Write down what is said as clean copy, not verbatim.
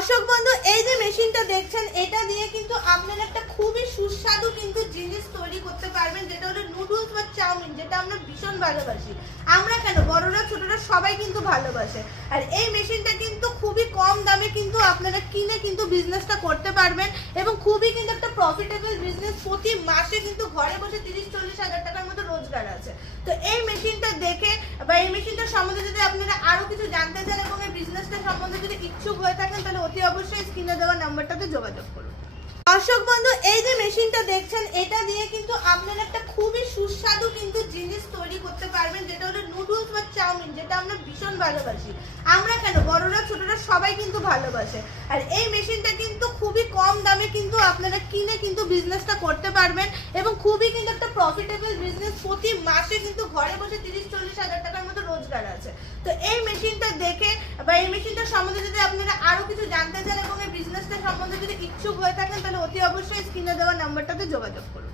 দর্শক বন্ধু, এই যে মেশিনটা দেখছেন, এটা দিয়ে কিন্তু আপনারা একটা খুবই সুস্বাদু কিন্তু জিনিস তৈরি করতে পারবেন, যেটা হলো নুডলস বা চাউমিন, যেটা আমরা ভীষণ ভালোবাসি। আমরা কেন, বড়রা ছোটরা সবাই কিন্তু ভালোবাসে। আর এই মেশিনটা কিন্তু খুবই কম দামে কিন্তু আপনারা কিনে কিন্তু বিজনেসটা করতে পারবেন, এবং খুবই কিন্তু একটা প্রফিটেবল বিজনেস। প্রতি মাসে কিন্তু ঘরে বসে 30-40 হাজার টাকার মতো রোজগার আছে। তো এই মেশিনটা দেখে বা এই মেশিনটার সম্বন্ধে যদি আপনারা আরো কিছু জানতে চান এবং এই বিজনেসটা সম্বন্ধে যদি ইচ্ছুক হয়ে থাকেন, তাহলে অতি অবশ্যই স্ক্রিনে দেওয়া নাম্বারটাতে যোগাযোগ করুন। দর্শক বন্ধু, এই যে মেশিনটা দেখছেন, এটা দিয়ে কিন্তু আপনারা একটা খুবই সুস্বাদু কিন্তু জিনিস তৈরি করতে পারবেন, যেটা হলো নুডলস বা চাউমিন, যেটা আমরা ভীষণ ভালোবাসি। আমরা কেন, বড়রা ছোটরা সবাই কিন্তু ভালোবাসে। আর এই মেশিনটা কিন্তু খুবই কম দামে কিন্তু আপনারা কিনে কিন্তু বিজনেসটা করতে পারবেন, এবং খুবই কিন্তু একটা প্রফিটেবল বিজনেস। প্রতি মাসে কিন্তু ঘরে বসে 30-40 হাজার টাকার মতো রোজগার আছে। তো এই মেশিনটা দেখে বা এই মেশিনটার সম্বন্ধে যদি আপনারা আরো কিছু জানতে চান এবং এই বিজনেসটা সম্বন্ধে যদি ইচ্ছুক হয়ে থাকেন, তাহলে অতি অবশ্যই স্ক্রিনে দেওয়া নাম্বারটাতে যোগাযোগ করুন।